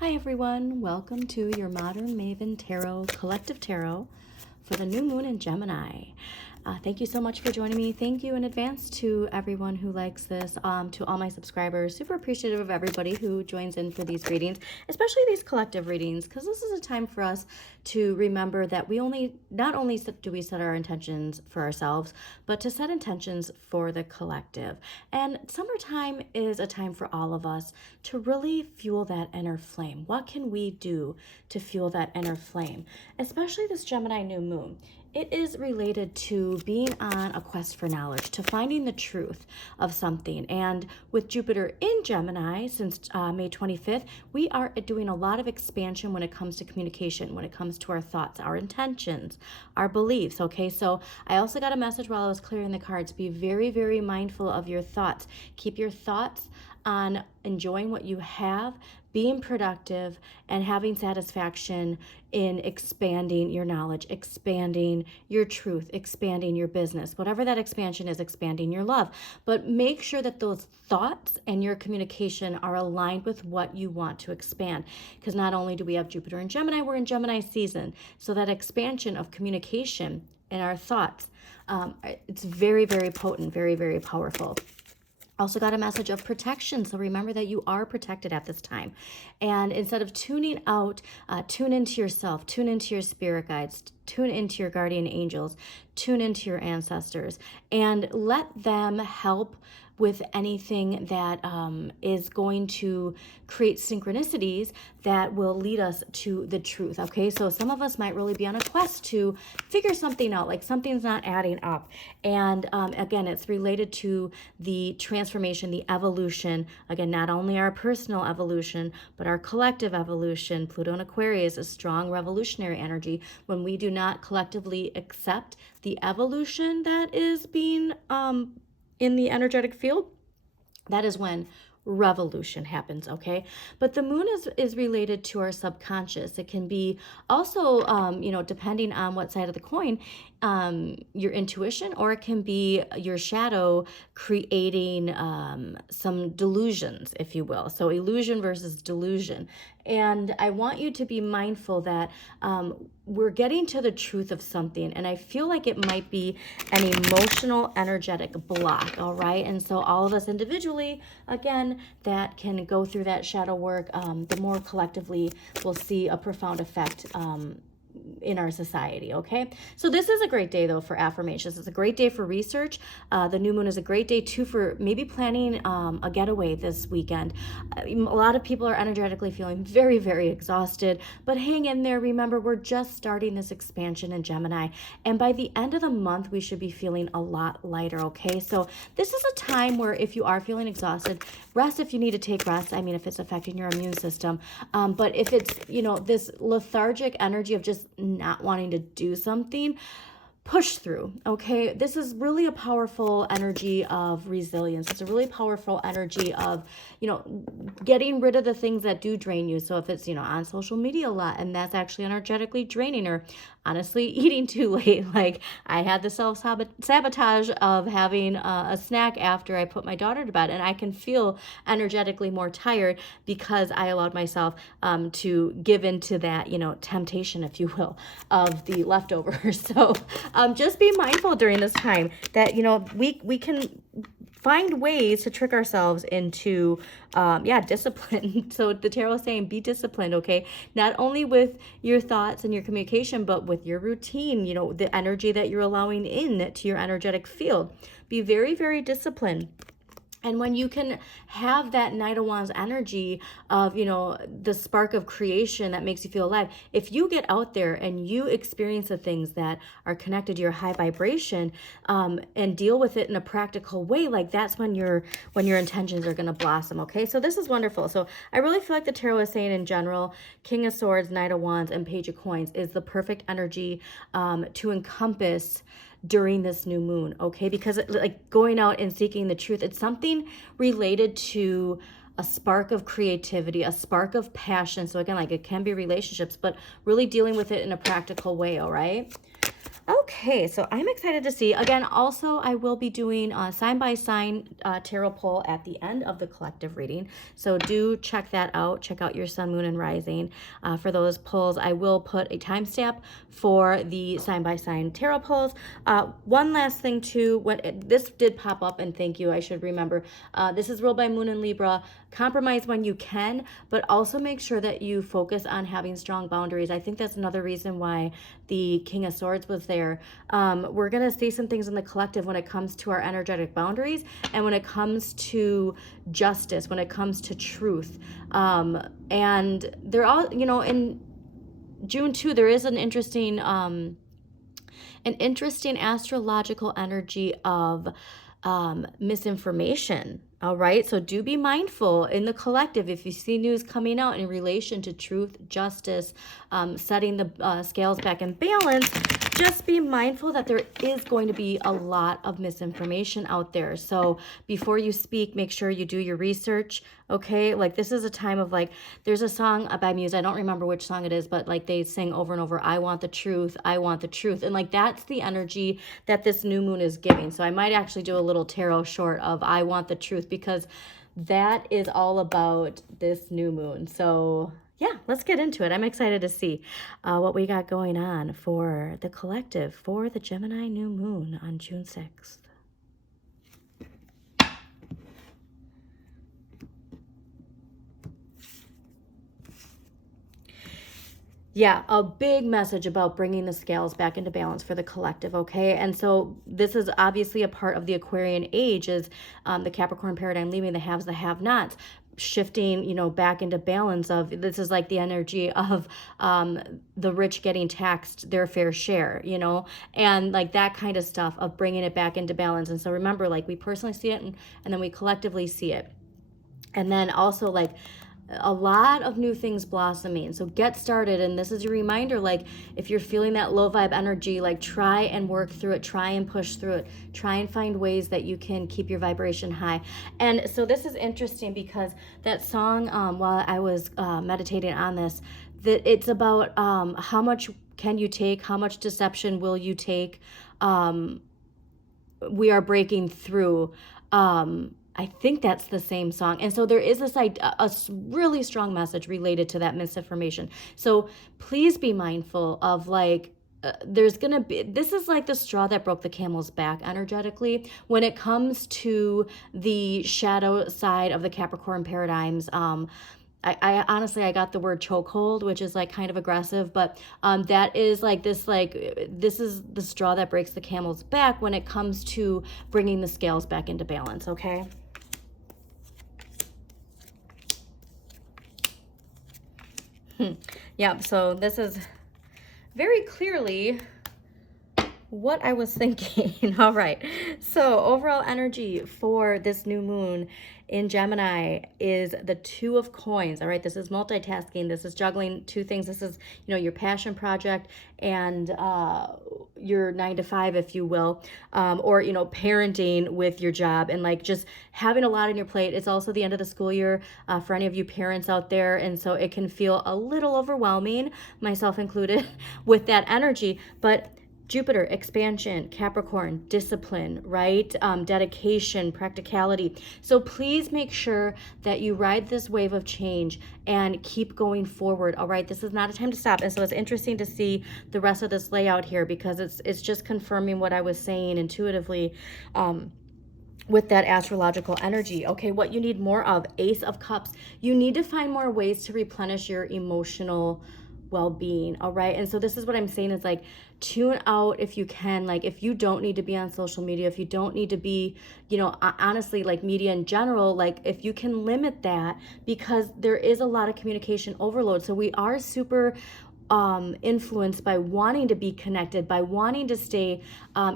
Hi everyone, welcome to your Modern Maven Tarot Collective Tarot for the new moon in Gemini. Thank you so much for joining me. Thank you in advance to everyone who likes this, to all my subscribers. Super appreciative of everybody who joins in for these readings, especially these collective readings, because this is a time for us to remember that not only do we set our intentions for ourselves, but to set intentions for the collective. And summertime is a time for all of us to really fuel that inner flame. What can we do to fuel that inner flame? Especially this Gemini new moon. It is related to being on a quest for knowledge, to finding the truth of something. And with Jupiter in Gemini since May 25th, we are doing a lot of expansion when it comes to communication, when it comes to our thoughts, our intentions, our beliefs, okay? So I also got a message while I was clearing the cards. Be very, very mindful of your thoughts. Keep your thoughts on enjoying what you have, being productive, and having satisfaction in expanding your knowledge, expanding your truth, expanding your business. Whatever that expansion is, expanding your love. But make sure that those thoughts and your communication are aligned with what you want to expand. Because not only do we have Jupiter in Gemini, we're in Gemini season. So that expansion of communication and our thoughts, it's very, very potent, very, very powerful. Also got a message of protection. So remember that you are protected at this time. And instead of tuning out, tune into yourself, tune into your spirit guides, tune into your guardian angels, tune into your ancestors, and let them help with anything that is going to create synchronicities that will lead us to the truth, okay? So some of us might really be on a quest to figure something out, like something's not adding up. And again, it's related to the transformation, the evolution. Again, not only our personal evolution, but our collective evolution. Pluto in Aquarius is strong revolutionary energy. When we do not collectively accept the evolution that is being in the energetic field, that is when revolution happens, okay? But the moon is related to our subconscious. It can be also, depending on what side of the coin, your intuition, or it can be your shadow creating some delusions, if you will. So illusion versus delusion. And I want you to be mindful that we're getting to the truth of something, and I feel like it might be an emotional, energetic block, all right? And so all of us individually, again, that can go through that shadow work, the more collectively we'll see a profound effect in our society, okay? So this is a great day, though, for affirmations. It's a great day for research. The new moon is a great day, too, for maybe planning a getaway this weekend. A lot of people are energetically feeling very, very exhausted, but hang in there. Remember, we're just starting this expansion in Gemini, and by the end of the month, we should be feeling a lot lighter, okay? So this is a time where if you are feeling exhausted, rest if you need to take rest. I mean, if it's affecting your immune system. But if it's, this lethargic energy of just not wanting to do something, push through, okay? This is really a powerful energy of resilience. It's a really powerful energy of, getting rid of the things that do drain you. So if it's, on social media a lot and that's actually energetically draining, or honestly eating too late, like I had the self-sabotage of having a snack after I put my daughter to bed, and I can feel energetically more tired because I allowed myself to give into that, temptation, if you will, of the leftovers. So just be mindful during this time that, we can find ways to trick ourselves into, discipline. So the tarot is saying, be disciplined, okay? Not only with your thoughts and your communication, but with your routine, the energy that you're allowing in to your energetic field. Be very, very disciplined. And when you can have that Knight of Wands energy of, the spark of creation that makes you feel alive, if you get out there and you experience the things that are connected to your high vibration, and deal with it in a practical way, like that's when your intentions are going to blossom, okay? So this is wonderful. So I really feel like the tarot is saying in general, King of Swords, Knight of Wands, and Page of Coins is the perfect energy to encompass during this new moon, okay? Because like going out and seeking the truth, it's something related to a spark of creativity, a spark of passion. So again, like it can be relationships, but really dealing with it in a practical way, all right? Okay, so I'm excited to see. Again, also, I will be doing a sign-by-sign tarot pull at the end of the collective reading. So do check that out. Check out your sun, moon, and rising for those pulls. I will put a timestamp for the sign-by-sign tarot pulls. One last thing, too. This did pop up, and thank you, I should remember. This is ruled by Moon and Libra. Compromise when you can, but also make sure that you focus on having strong boundaries. I think that's another reason why the King of Swords was there. We're going to see some things in the collective when it comes to our energetic boundaries and when it comes to justice, when it comes to truth. And they're all, in June 2, there is an interesting astrological energy of misinformation. All right, so do be mindful in the collective if you see news coming out in relation to truth, justice, setting the scales back in balance. Just be mindful that there is going to be a lot of misinformation out there. So before you speak, make sure you do your research, okay? Like, this is a time of, like, there's a song by Muse, I don't remember which song it is, but like they sing over and over, I want the truth, I want the truth. And like, that's the energy that this new moon is giving. So I might actually do a little tarot short of I want the truth, because that is all about this new moon. So yeah, let's get into it. I'm excited to see what we got going on for the collective for the Gemini new moon on June 6th. Yeah, a big message about bringing the scales back into balance for the collective, okay? And so this is obviously a part of the Aquarian age, is the Capricorn paradigm, leaving the haves, the have-nots, shifting, back into balance of, this is like the energy of the rich getting taxed their fair share, and like that kind of stuff of bringing it back into balance. And so remember, like, we personally see it and then we collectively see it. And then also, like, a lot of new things blossoming. So get started. And this is your reminder, like, if you're feeling that low vibe energy, like, try and work through it, try and push through it, try and find ways that you can keep your vibration high. And so this is interesting because that song, while I was meditating on this, that it's about how much can you take, how much deception will you take? We are breaking through. I think that's the same song. And so there is this a really strong message related to that misinformation. So please be mindful of, like, there's going to be, this is like the straw that broke the camel's back energetically when it comes to the shadow side of the Capricorn paradigms. I honestly, I got the word chokehold, which is like kind of aggressive, but that is like this, this is the straw that breaks the camel's back when it comes to bringing the scales back into balance, okay? Yeah, so this is very clearly what I was thinking. All right, so overall energy for this new moon in Gemini is the Two of Coins. All right, this is multitasking. This is juggling two things. This is, your passion project and your 9 to 5, if you will, or, parenting with your job and, like, just having a lot on your plate. It's also the end of the school year for any of you parents out there. And so it can feel a little overwhelming, myself included, with that energy. But Jupiter, expansion, Capricorn, discipline, right? Dedication, practicality. So please make sure that you ride this wave of change and keep going forward, all right? This is not a time to stop. And so it's interesting to see the rest of this layout here, because it's just confirming what I was saying intuitively with that astrological energy. Okay, what you need more of, Ace of Cups. You need to find more ways to replenish your emotional well-being, all right? And so this is what I'm saying is, like, tune out if you can. Like, if you don't need to be on social media, if you don't need to be, honestly, like, media in general, like, if you can limit that, because there is a lot of communication overload. So we are super influenced by wanting to be connected, by wanting to stay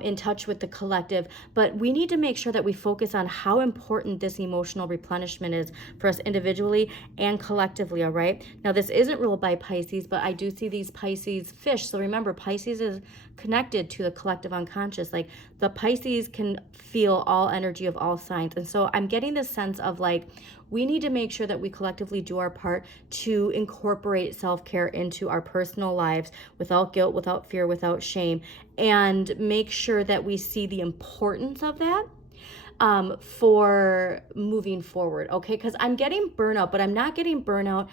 in touch with the collective. But we need to make sure that we focus on how important this emotional replenishment is for us individually and collectively, all right? Now, this isn't ruled by Pisces, but I do see these Pisces fish. So remember, Pisces is connected to the collective unconscious. Like, the Pisces can feel all energy of all signs. And so I'm getting this sense of, like, we need to make sure that we collectively do our part to incorporate self-care into our personal lives without guilt, without fear, without shame, and make sure that we see the importance of that for moving forward, okay? Because I'm getting burnout, but I'm not getting burnout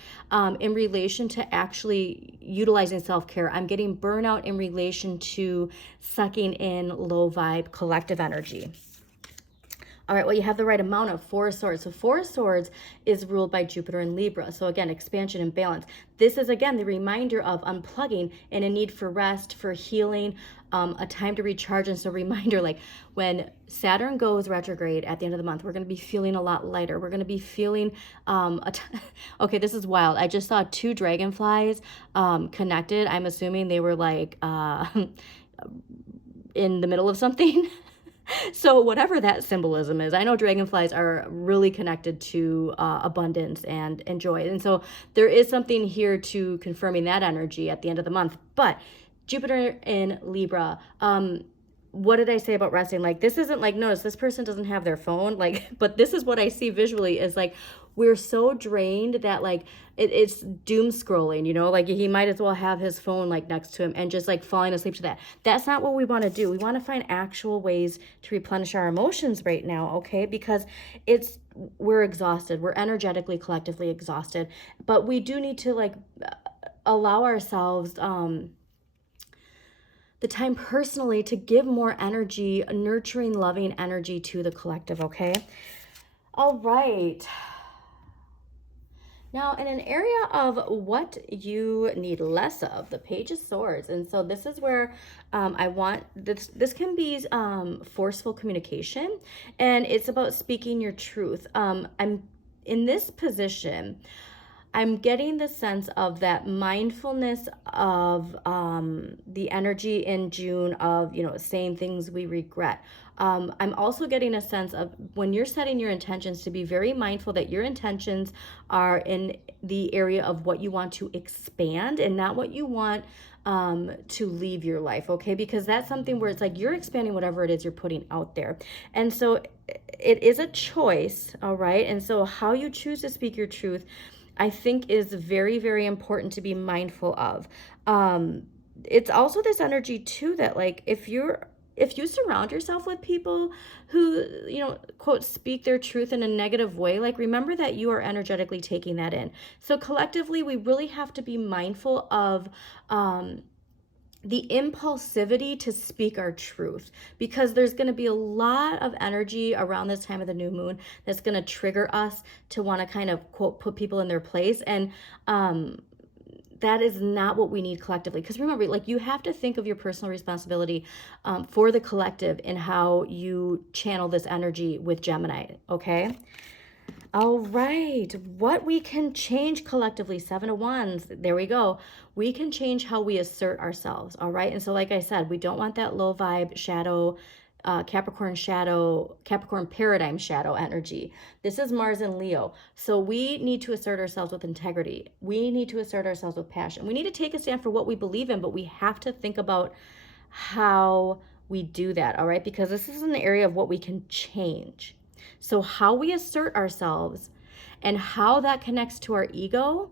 in relation to actually utilizing self-care. I'm getting burnout in relation to sucking in low vibe collective energy. All right, well, you have the right amount of Four of Swords. So Four of Swords is ruled by Jupiter and Libra. So again, expansion and balance. This is, again, the reminder of unplugging and a need for rest, for healing, a time to recharge. And so reminder, like when Saturn goes retrograde at the end of the month, we're going to be feeling a lot lighter. We're going to be feeling, okay, this is wild. I just saw two dragonflies connected. I'm assuming they were like in the middle of something. So whatever that symbolism is, I know dragonflies are really connected to abundance and joy. And so there is something here to confirming that energy at the end of the month. But Jupiter in Libra, what did I say about resting? Like, this isn't like, notice this person doesn't have their phone, like, but this is what I see visually is like, we're so drained that like it's doom scrolling, you know, like he might as well have his phone like next to him and just like falling asleep to that. That's not what we want to do. We want to find actual ways to replenish our emotions right now, okay? Because we're exhausted. We're energetically, collectively exhausted, but we do need to like allow ourselves the time personally to give more energy, nurturing, loving energy to the collective, okay? All right. Now, in an area of what you need less of, the Page of Swords. And so this is where I want, this can be forceful communication, and it's about speaking your truth. I'm in this position, I'm getting the sense of that mindfulness of the energy in June of, you know, saying things we regret. I'm also getting a sense of when you're setting your intentions to be very mindful that your intentions are in the area of what you want to expand and not what you want to leave your life, okay? Because that's something where it's like you're expanding whatever it is you're putting out there. And so it is a choice, all right? And so how you choose to speak your truth, I think, is very, very important to be mindful of. It's also this energy too that like if you surround yourself with people who, you know, quote, speak their truth in a negative way, like remember that you are energetically taking that in. So collectively, we really have to be mindful of the impulsivity to speak our truth, because there's going to be a lot of energy around this time of the new moon that's going to trigger us to want to kind of, quote, put people in their place. And that is not what we need collectively. Because remember, like, you have to think of your personal responsibility for the collective and how you channel this energy with Gemini, okay? All right, what we can change collectively, Seven of Wands, there we go. We can change how we assert ourselves, all right? And so like I said, we don't want that low vibe shadow, Capricorn paradigm shadow energy. This is Mars and Leo. So we need to assert ourselves with integrity. We need to assert ourselves with passion. We need to take a stand for what we believe in, but we have to think about how we do that, all right? Because this is an area of what we can change. So how we assert ourselves and how that connects to our ego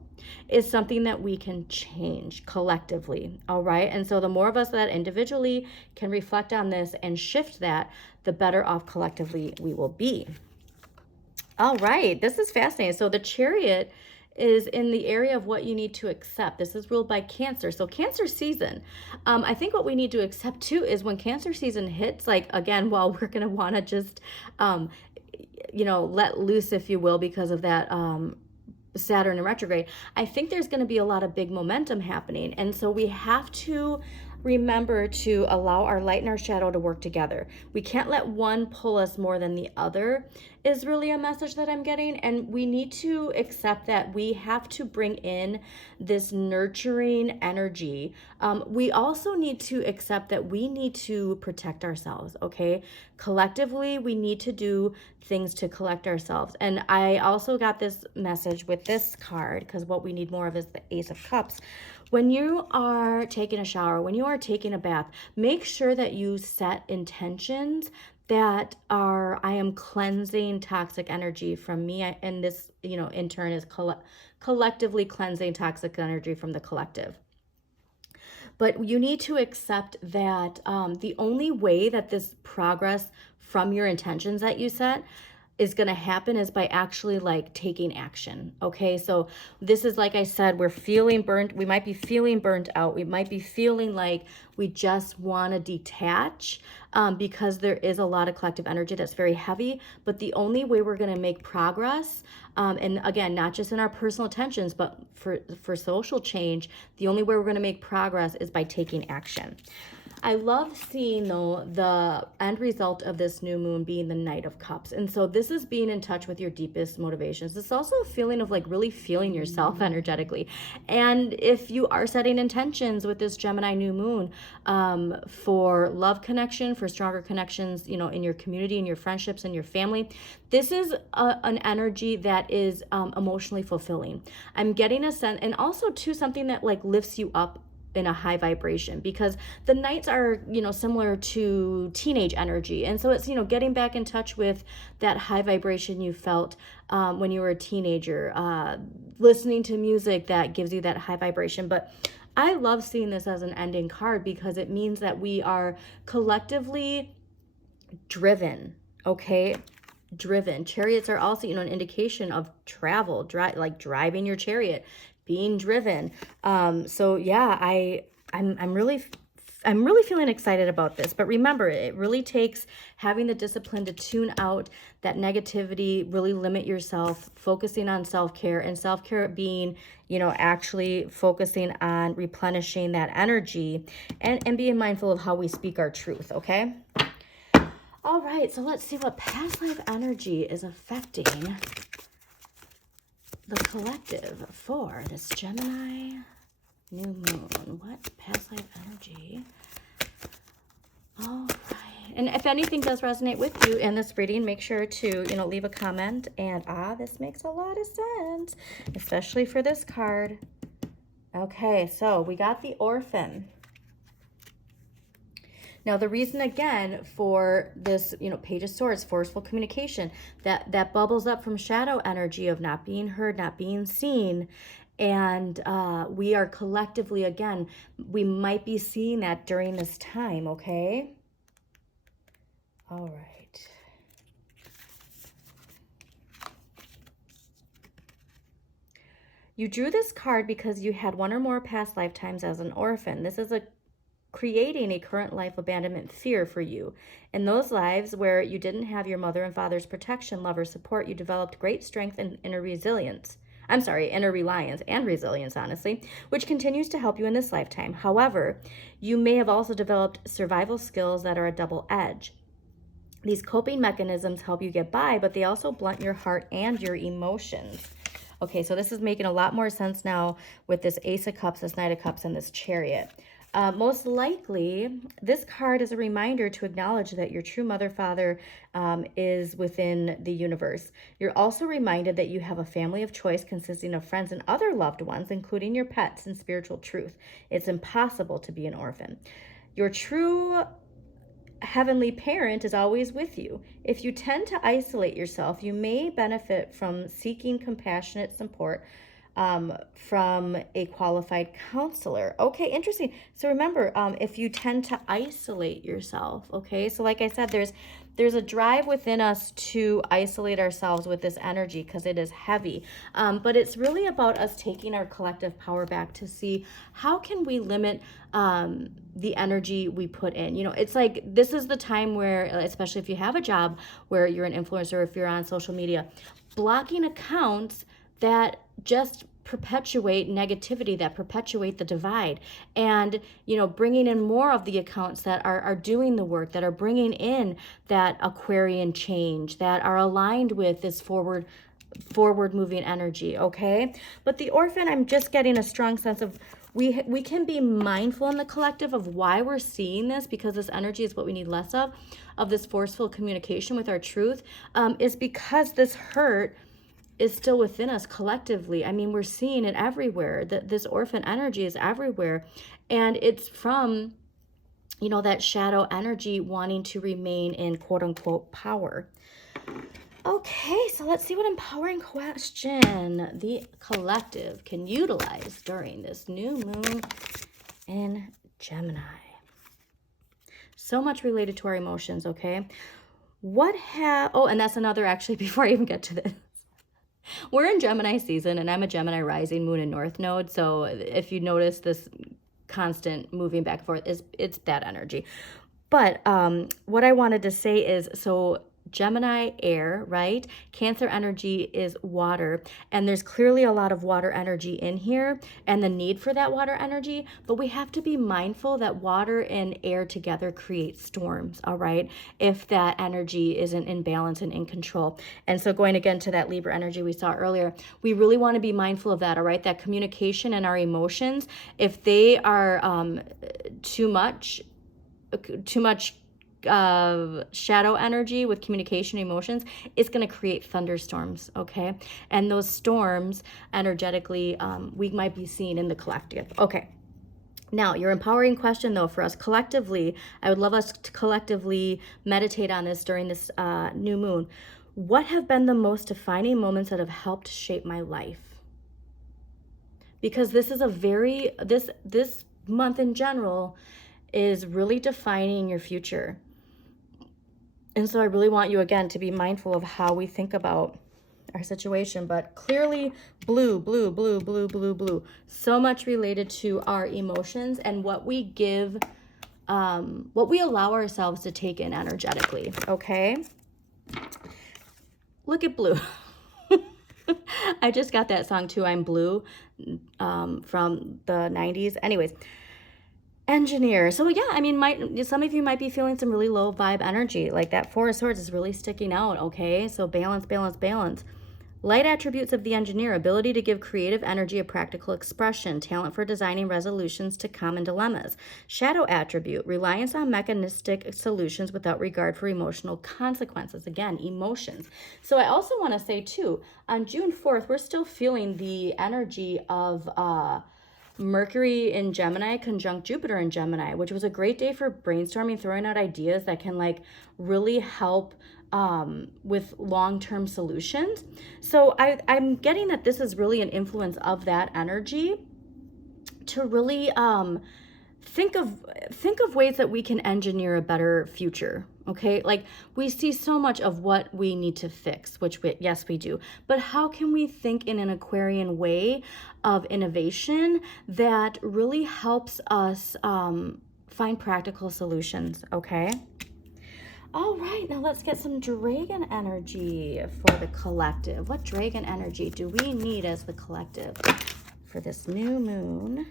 is something that we can change collectively, all right? And so the more of us that individually can reflect on this and shift that, the better off collectively we will be. All right, this is fascinating. So the Chariot is in the area of what you need to accept. This is ruled by Cancer. So Cancer season, I think what we need to accept too is when Cancer season hits, like, again, while we're going to want to just, you know, let loose, if you will, because of that Saturn in retrograde, I think there's going to be a lot of big momentum happening. And so we have to remember to allow our light and our shadow to work together. We can't let one pull us more than the other, is really a message that I'm getting. And we need to accept that we have to bring in this nurturing energy. We also need to accept that we need to protect ourselves, okay? Collectively, we need to do things to collect ourselves. And I also got this message with this card, because what we need more of is the Ace of Cups. When you are taking a shower, when you are taking a bath, make sure that you set intentions that are, I am cleansing toxic energy from me. And this, in turn is collectively cleansing toxic energy from the collective. But you need to accept that the only way that this progress from your intentions that you set is going to happen is by actually like taking action. Okay. So this is, like I said, we're feeling burnt. We might be feeling burnt out. We might be feeling like we just want to detach because there is a lot of collective energy that's very heavy. But the only way we're going to make progress, and again, not just in our personal intentions, but for social change, the only way we're going to make progress is by taking action. I love seeing, though, the end result of this new moon being the Knight of Cups. And so this is being in touch with your deepest motivations. It's also a feeling of like really feeling yourself energetically. And if you are setting intentions with this Gemini new moon for love connection, for stronger connections, in your community, in your friendships, in your family, this is an energy that is emotionally fulfilling. I'm getting a sense, and also too, something that like lifts you up in a high vibration, because the nights are, similar to teenage energy. And so it's, getting back in touch with that high vibration you felt when you were a teenager, listening to music that gives you that high vibration. But I love seeing this as an ending card because it means that we are collectively driven, okay? Driven. Chariots are also, an indication of travel, like driving your chariot, being driven. So yeah, I'm really feeling excited about this. But remember, it really takes having the discipline to tune out that negativity, really limit yourself, focusing on self-care, and self-care being, actually focusing on replenishing that energy and being mindful of how we speak our truth, okay? All right, so let's see what past life energy is affecting the collective for this Gemini new moon. What past life energy? All right. And if anything does resonate with you in this reading, make sure to, leave a comment. And this makes a lot of sense, especially for this card. Okay, so we got the Orphan. Now, the reason, again, for this, Page of Swords, forceful communication, that bubbles up from shadow energy of not being heard, not being seen. And we are collectively, again, we might be seeing that during this time, okay? All right. You drew this card because you had one or more past lifetimes as an orphan. This is creating a current life abandonment fear for you. In those lives where you didn't have your mother and father's protection, love, or support, you developed great strength and inner reliance and resilience, honestly, which continues to help you in this lifetime. However, you may have also developed survival skills that are a double edge. These coping mechanisms help you get by, but they also blunt your heart and your emotions. Okay, so this is making a lot more sense now with this Ace of Cups, this Knight of Cups, and this Chariot. Most likely, this card is a reminder to acknowledge that your true mother, father is within the universe. You're also reminded that you have a family of choice consisting of friends and other loved ones, including your pets and spiritual truth. It's impossible to be an orphan. Your true heavenly parent is always with you. If you tend to isolate yourself, you may benefit from seeking compassionate support from a qualified counselor. Okay, interesting. So remember, if you tend to isolate yourself, okay, so like I said, there's a drive within us to isolate ourselves with this energy because it is heavy. But it's really about us taking our collective power back to see how can we limit the energy we put in. It's like this is the time where, especially if you have a job where you're an influencer, if you're on social media, blocking accounts that just perpetuate negativity, that perpetuate the divide, and bringing in more of the accounts that are doing the work, that are bringing in that Aquarian change, that are aligned with this forward moving energy. Okay, but the Orphan, I'm just getting a strong sense of we can be mindful in the collective of why we're seeing this, because this energy is what we need less of this forceful communication with our truth, is because this hurt is still within us collectively. I mean, we're seeing it everywhere. This orphan energy is everywhere. And it's from you know, that shadow energy wanting to remain in quote unquote power. Okay, so let's see what empowering question the collective can utilize during this new moon in Gemini. So much related to our emotions, okay? Oh, and that's another, actually, before I even get to this. We're in Gemini season, and I'm a Gemini rising, moon, and north node. So if you notice this constant moving back and forth, it's that energy. But what I wanted to say is, so Gemini air, right? Cancer energy is water, and there's clearly a lot of water energy in here and the need for that water energy, but we have to be mindful that water and air together create storms, all right? If that energy isn't in balance and in control. And so going again to that Libra energy we saw earlier, we really want to be mindful of that, all right? That communication and our emotions, if they are too much shadow energy with communication emotions, it's going to create thunderstorms, okay? And those storms energetically we might be seeing in the collective. Okay, now your empowering question though for us collectively, I would love us to collectively meditate on this during this new moon. What have been the most defining moments that have helped shape my life? Because this is a very this month in general is really defining your future. And so I really want you, again, to be mindful of how we think about our situation. But clearly, blue, blue, blue, blue, blue, blue. So much related to our emotions and what we give, what we allow ourselves to take in energetically, okay? Look at blue. I just got that song too, I'm Blue, from the 90s. Anyways. Engineer. So yeah, I mean, some of you might be feeling some really low vibe energy. Like that Four of Swords is really sticking out, okay? So balance, balance, balance. Light attributes of the engineer: ability to give creative energy a practical expression, talent for designing resolutions to common dilemmas. Shadow attribute: reliance on mechanistic solutions without regard for emotional consequences. Again, emotions. So I also want to say too, on June 4th, we're still feeling the energy of Mercury in Gemini conjunct Jupiter in Gemini, which was a great day for brainstorming, throwing out ideas that can like really help with long-term solutions. So I'm getting that this is really an influence of that energy to really think of ways that we can engineer a better future. Okay, like we see so much of what we need to fix, which yes, we do. But how can we think in an Aquarian way of innovation that really helps us find practical solutions? Okay. All right, now let's get some dragon energy for the collective. What dragon energy do we need as the collective for this new moon?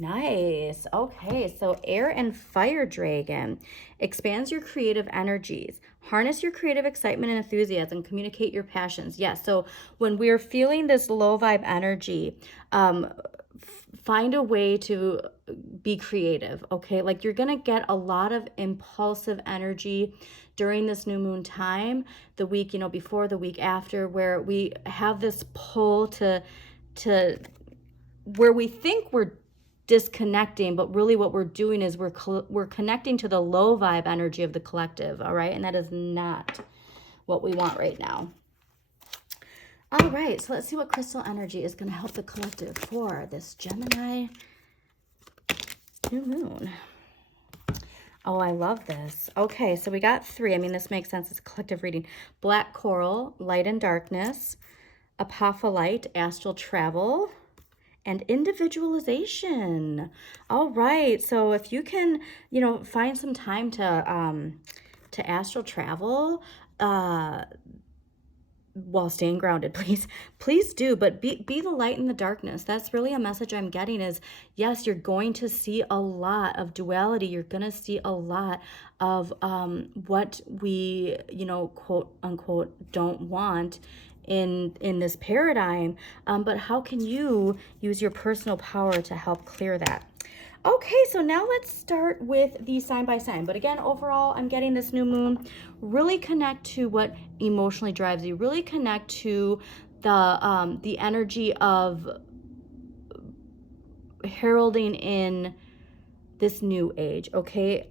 Nice. Okay, so air and fire dragon expands your creative energies. Harness your creative excitement and enthusiasm. Communicate your passions. Yes, so when we're feeling this low vibe energy, find a way to be creative, okay? Like you're going to get a lot of impulsive energy during this new moon time, the week, you know, before, the week after, where we have this pull to where we think we're disconnecting, but really what we're doing is we're connecting to the low vibe energy of the collective, all right? And that is not what we want right now. All right, so let's see what crystal energy is going to help the collective for this Gemini new moon. Oh, I love this. Okay, so we got 3. I mean, this makes sense. It's a collective reading. Black coral, light and darkness, apophyllite, astral travel, and individualization. All right, so if you can, you know, find some time to astral travel while staying grounded, please do. But be the light in the darkness. That's really a message I'm getting is, yes, you're going to see a lot of duality. You're going to see a lot of what we, you know, quote unquote, don't want in this paradigm, but how can you use your personal power to help clear that? Okay, so now let's start with the sign by sign. But again, overall, I'm getting this new moon. Really connect to what emotionally drives you. Really connect to the energy of heralding in this new age, okay?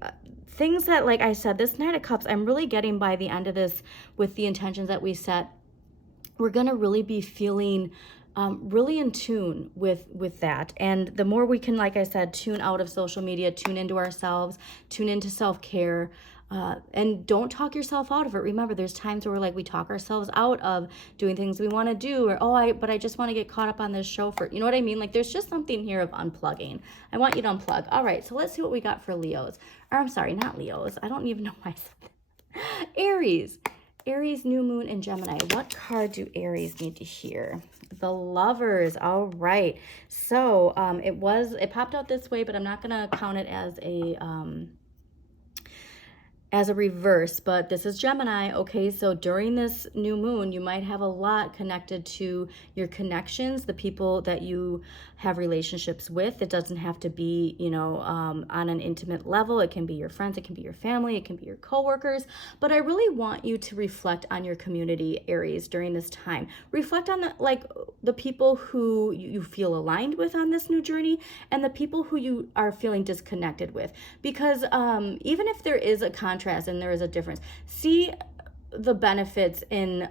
Things that, like I said, this Knight of Cups, I'm really getting by the end of this with the intentions that we set. We're going to really be feeling really in tune with that. And the more we can, like I said, tune out of social media, tune into ourselves, tune into self-care, and don't talk yourself out of it. Remember, there's times where like we talk ourselves out of doing things we want to do, or but I just want to get caught up on this show for, you know what I mean? Like there's just something here of unplugging. I want you to unplug. All right, so let's see what we got for Leos. Or I'm sorry, not Leos. I don't even know why I said that. Aries. Aries, New Moon, and Gemini. What card do Aries need to hear? The Lovers. All right. So it popped out this way, but I'm not going to count it as a reverse, but this is Gemini. Okay, so during this new moon, you might have a lot connected to your connections, the people that you have relationships with. It doesn't have to be, on an intimate level. It can be your friends, it can be your family, it can be your coworkers. But I really want you to reflect on your community, Aries, during this time. Reflect on the people who you feel aligned with on this new journey, and the people who you are feeling disconnected with. Because even if there is a contrast and there is a difference, see the benefits in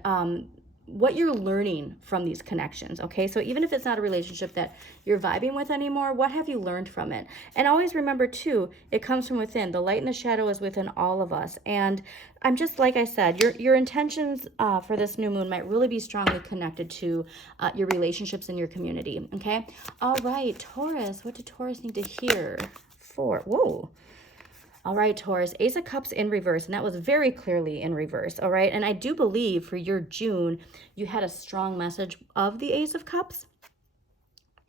what you're learning from these connections. Okay, so even if it's not a relationship that you're vibing with anymore, what have you learned from it? And always remember too, it comes from within. The light and the shadow is within all of us. And I'm just, like I said, your intentions for this new moon might really be strongly connected to your relationships in your community. Okay, all right, Taurus. What do Taurus need to hear for? Whoa. All right, Taurus, Ace of Cups in reverse, and that was very clearly in reverse, all right? And I do believe for your June, you had a strong message of the Ace of Cups.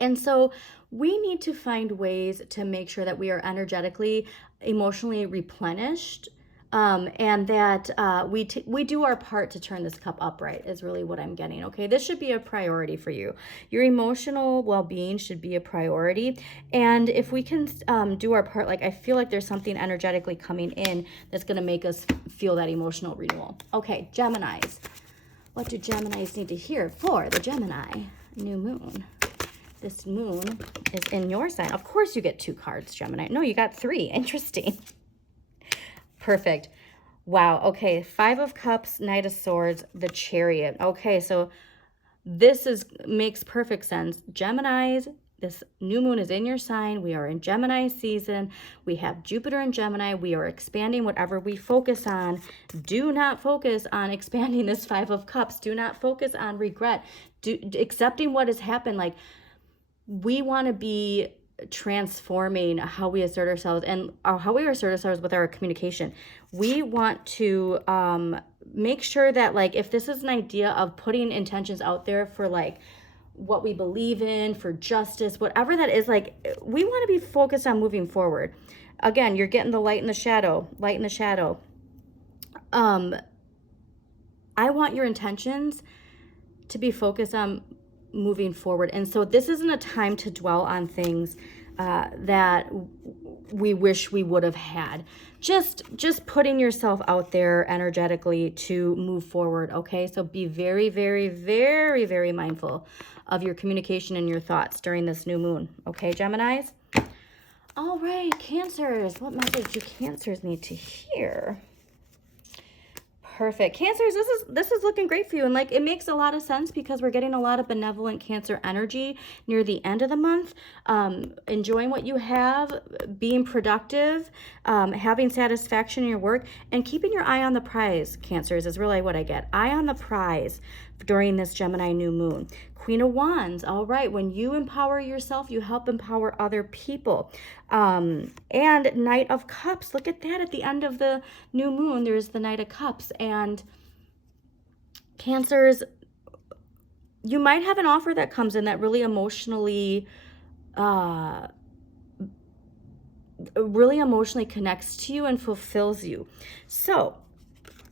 And so we need to find ways to make sure that we are energetically, emotionally replenished, and that we do our part to turn this cup upright is really what I'm getting, okay? This should be a priority for you. Your emotional well-being should be a priority. And if we can do our part, like I feel like there's something energetically coming in that's going to make us feel that emotional renewal. Okay, Geminis. What do Geminis need to hear for the Gemini new moon? This moon is in your sign. Of course you get 2 cards, Gemini. No, you got 3. Interesting. Perfect. Wow. Okay. 5 of Cups, Knight of Swords, the Chariot. Okay. So this makes perfect sense. Geminis, this new moon is in your sign. We are in Gemini season. We have Jupiter in Gemini. We are expanding whatever we focus on. Do not focus on expanding this 5 of Cups. Do not focus on regret. Accepting what has happened. Like, we want to be transforming how we assert ourselves and how we assert ourselves with our communication. We want to make sure that, like, if this is an idea of putting intentions out there for like what we believe in, for justice, whatever that is, like, we want to be focused on moving forward. Again, you're getting the light and the shadow, light and the shadow. I want your intentions to be focused on moving forward. And so this isn't a time to dwell on things that we wish we would have had. Just putting yourself out there energetically to move forward, okay? So be very, very, very, very mindful of your communication and your thoughts during this new moon, okay, Geminis? All right, Cancers. What message do Cancers need to hear? Perfect. Cancers, this is looking great for you. And like, it makes a lot of sense because we're getting a lot of benevolent Cancer energy near the end of the month. Enjoying what you have, being productive, having satisfaction in your work, and keeping your eye on the prize, Cancers, is really what I get. Eye on the prize during this Gemini new moon. Queen of Wands. All right. When you empower yourself, you help empower other people. And Knight of Cups. Look at that. At the end of the new moon, there's the Knight of Cups. And Cancers, you might have an offer that comes in that really emotionally connects to you and fulfills you. So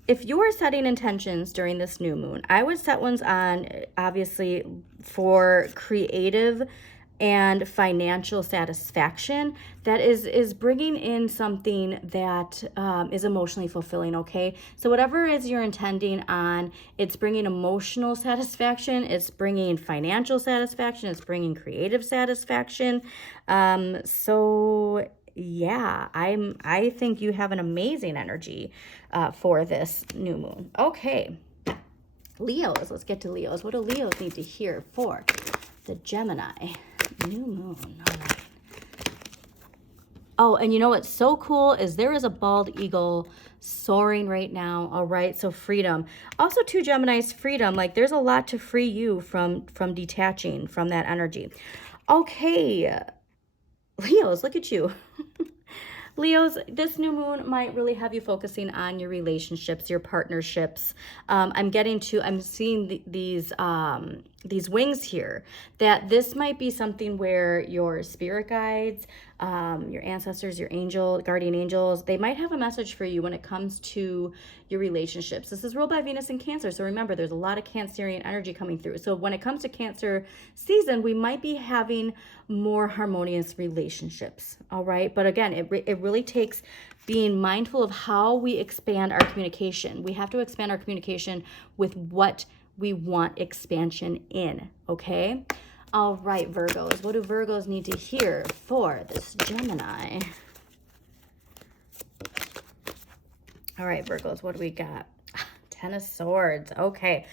if you are setting intentions during this new moon, I would set ones on, obviously, for creative and financial satisfaction that is bringing in something that is emotionally fulfilling, okay? So whatever it is you're intending on, it's bringing emotional satisfaction, it's bringing financial satisfaction, it's bringing creative satisfaction. So yeah, I think you have an amazing energy for this new moon. Okay, Leos, let's get to Leos. What do Leos need to hear for the Gemini new moon? All right. Oh, and you know what's so cool is there is a bald eagle soaring right now. All right, so freedom. Also, to Gemini's freedom, like there's a lot to free you from detaching from that energy. Okay, Leos, look at you. Leos, this new moon might really have you focusing on your relationships, your partnerships. I'm seeing these wings here, that this might be something where your spirit guides, your ancestors, your guardian angels, they might have a message for you when it comes to your relationships. This is ruled by Venus in Cancer. So remember, there's a lot of Cancerian energy coming through. So when it comes to Cancer season, we might be having more harmonious relationships. All right. But again, it really takes being mindful of how we expand our communication. We have to expand our communication with what we want expansion in. Okay. All right, Virgos. What do Virgos need to hear for this Gemini? All right, Virgos, what do we got? Ten of Swords. Okay.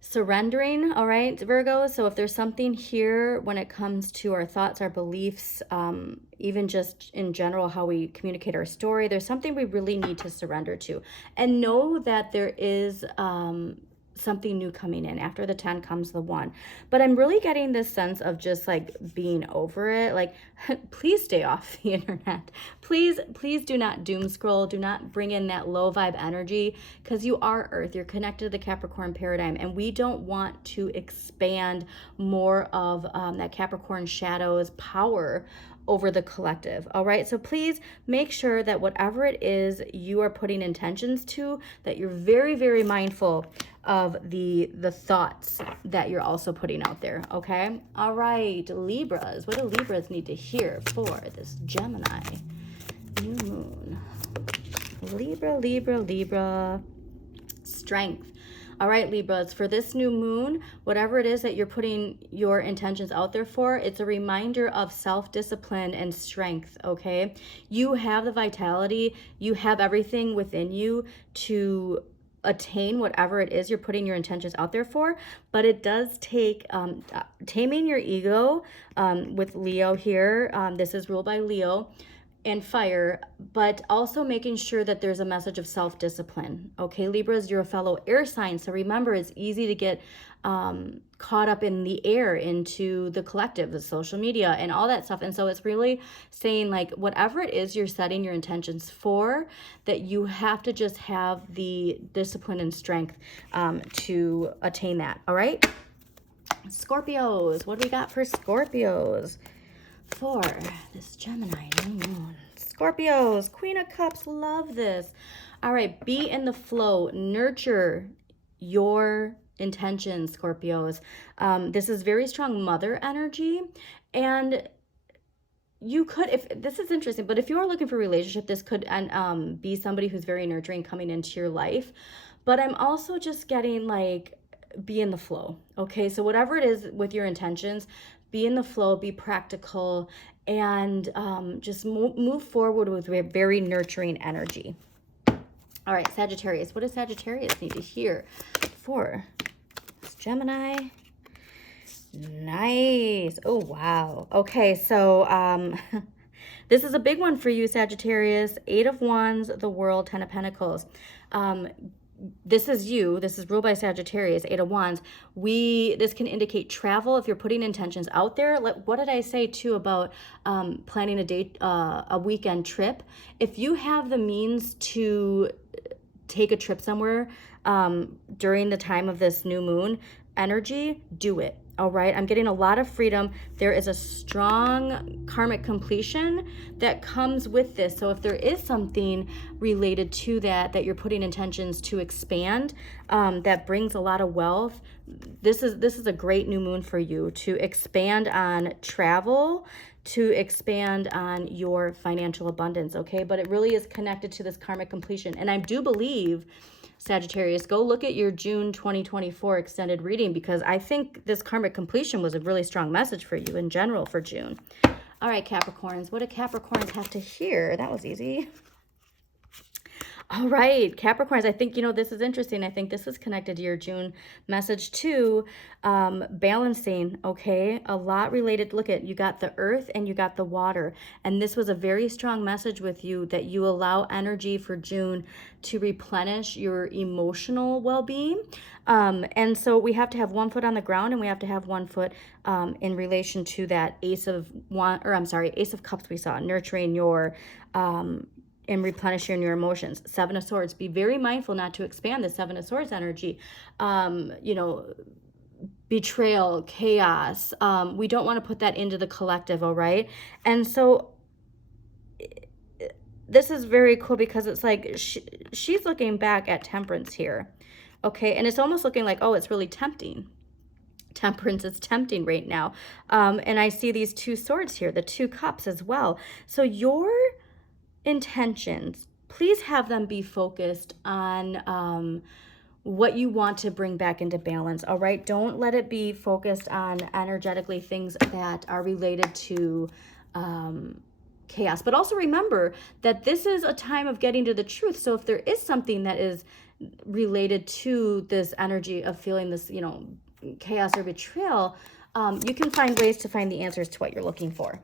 Surrendering, all right, Virgos. So if there's something here when it comes to our thoughts, our beliefs, even just in general, how we communicate our story, there's something we really need to surrender to. And know that there is something new coming in. After the 10 comes the 1. But I'm really getting this sense of just like being over it. Like, please stay off the internet. Please do not doom scroll. Do not bring in that low vibe energy, because you are Earth. You're connected to the Capricorn paradigm, and we don't want to expand more of that Capricorn shadow's power over the collective. All right, so please make sure that whatever it is you are putting intentions to, that you're very, very mindful of the thoughts that you're also putting out there. Okay. All right, Libras. What do Libras need to hear for this Gemini new moon? Libra. Strength. All right, Libras, for this new moon, whatever it is that you're putting your intentions out there for, it's a reminder of self-discipline and strength, okay? You have the vitality, you have everything within you to attain whatever it is you're putting your intentions out there for, but it does take taming your ego with Leo here. This is ruled by Leo and fire, but also making sure that there's a message of self-discipline. Okay, Libras, you're a fellow air sign, so remember, it's easy to get caught up in the air, into the collective, the social media and all that stuff. And so it's really saying, like, whatever it is you're setting your intentions for, that you have to just have the discipline and strength to attain that. All right, Scorpios, what do we got for Scorpios for this Gemini new moon? Scorpios, Queen of Cups, love this. All right, be in the flow, nurture your intentions, Scorpios. This is very strong mother energy, and you could, if this is interesting, but if you are looking for a relationship, this could be somebody who's very nurturing coming into your life. But I'm also just getting like, be in the flow. Okay, so whatever it is with your intentions, be in the flow, be practical, and just move forward with a very nurturing energy. All right, Sagittarius. What does Sagittarius need to hear for this Gemini? Nice. Oh, wow. Okay, so this is a big one for you, Sagittarius. 8 of Wands, the World, 10 of Pentacles. This is you. This is ruled by Sagittarius, 8 of Wands. This can indicate travel if you're putting intentions out there. What did I say too about planning a weekend trip? If you have the means to take a trip somewhere during the time of this new moon energy, do it. All right, I'm getting a lot of freedom. There is a strong karmic completion that comes with this. So if there is something related to that you're putting intentions to expand, that brings a lot of wealth, this is a great new moon for you to expand on travel, to expand on your financial abundance, okay? But it really is connected to this karmic completion. And I do believe, Sagittarius, go look at your June 2024 extended reading, because I think this karmic completion was a really strong message for you in general for June. All right, Capricorns, what do Capricorns have to hear? That was easy. All right, Capricorns, I think, this is interesting. I think this is connected to your June message too. Balancing, okay? A lot related. Look at, you got the earth and you got the water. And this was a very strong message with you that you allow energy for June to replenish your emotional well-being. And so we have to have one foot on the ground and we have to have one foot in relation to that Ace of Cups we saw, nurturing your and replenishing your emotions. Seven of Swords. Be very mindful not to expand the Seven of Swords energy. Betrayal, chaos. We don't want to put that into the collective, all right? And so this is very cool because it's like she's looking back at Temperance here, okay? And it's almost looking like, oh, it's really tempting. Temperance is tempting right now. And I see these two swords here, the two cups as well. So your intentions, please have them be focused on what you want to bring back into balance, all right? Don't let it be focused on energetically things that are related to chaos. But also remember that this is a time of getting to the truth. So if there is something that is related to this energy of feeling this, chaos or betrayal, you can find ways to find the answers to what you're looking for.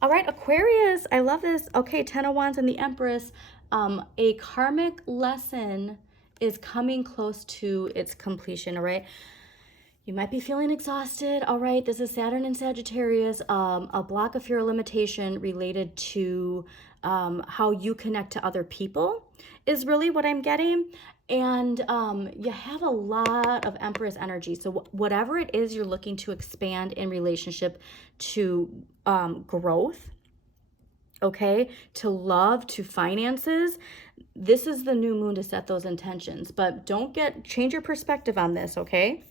All right, Aquarius, I love this. Okay, 10 of Wands and the Empress. A karmic lesson is coming close to its completion, all right? You might be feeling exhausted, all right? This is Saturn and Sagittarius, a block of fear or limitation related to how you connect to other people is really what I'm getting. And you have a lot of Empress energy. So whatever it is you're looking to expand in relationship to growth, okay, to love, to finances, this is the new moon to set those intentions. But change your perspective on this, okay?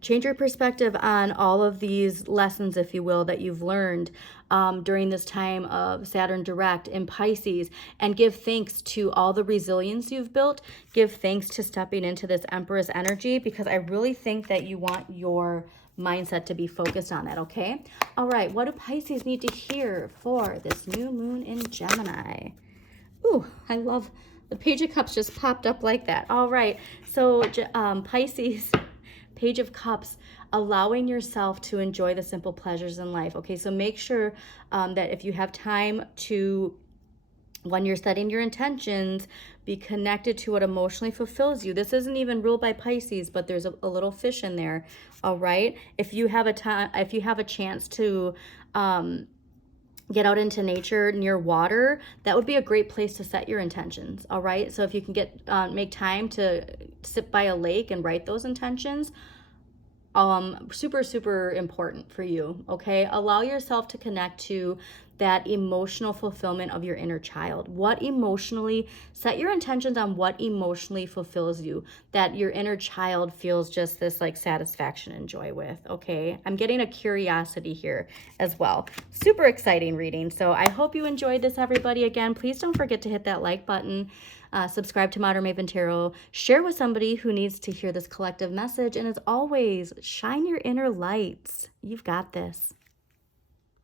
Change your perspective on all of these lessons, if you will, that you've learned during this time of Saturn direct in Pisces, and give thanks to all the resilience you've built. Give thanks to stepping into this Empress energy, because I really think that you want your mindset to be focused on that, okay? All right, what do Pisces need to hear for this new moon in Gemini? Ooh, I love the Page of Cups just popped up like that. All right, so Pisces, Page of Cups, allowing yourself to enjoy the simple pleasures in life. Okay, so make sure that if you have time to, when you're setting your intentions, be connected to what emotionally fulfills you. This isn't even ruled by Pisces, but there's a little fish in there. All right, if you have a chance to get out into nature near water, that would be a great place to set your intentions. All right, so if you can make time to sit by a lake and write those intentions, super, super important for you, okay? Allow yourself to connect to that emotional fulfillment of your inner child. Set your intentions on what emotionally fulfills you, that your inner child feels just this like satisfaction and joy with, okay? I'm getting a curiosity here as well. Super exciting reading. So I hope you enjoyed this, everybody. Again, please don't forget to hit that like button. Subscribe to Modern Maven Tarot. Share with somebody who needs to hear this collective message. And as always, shine your inner lights. You've got this.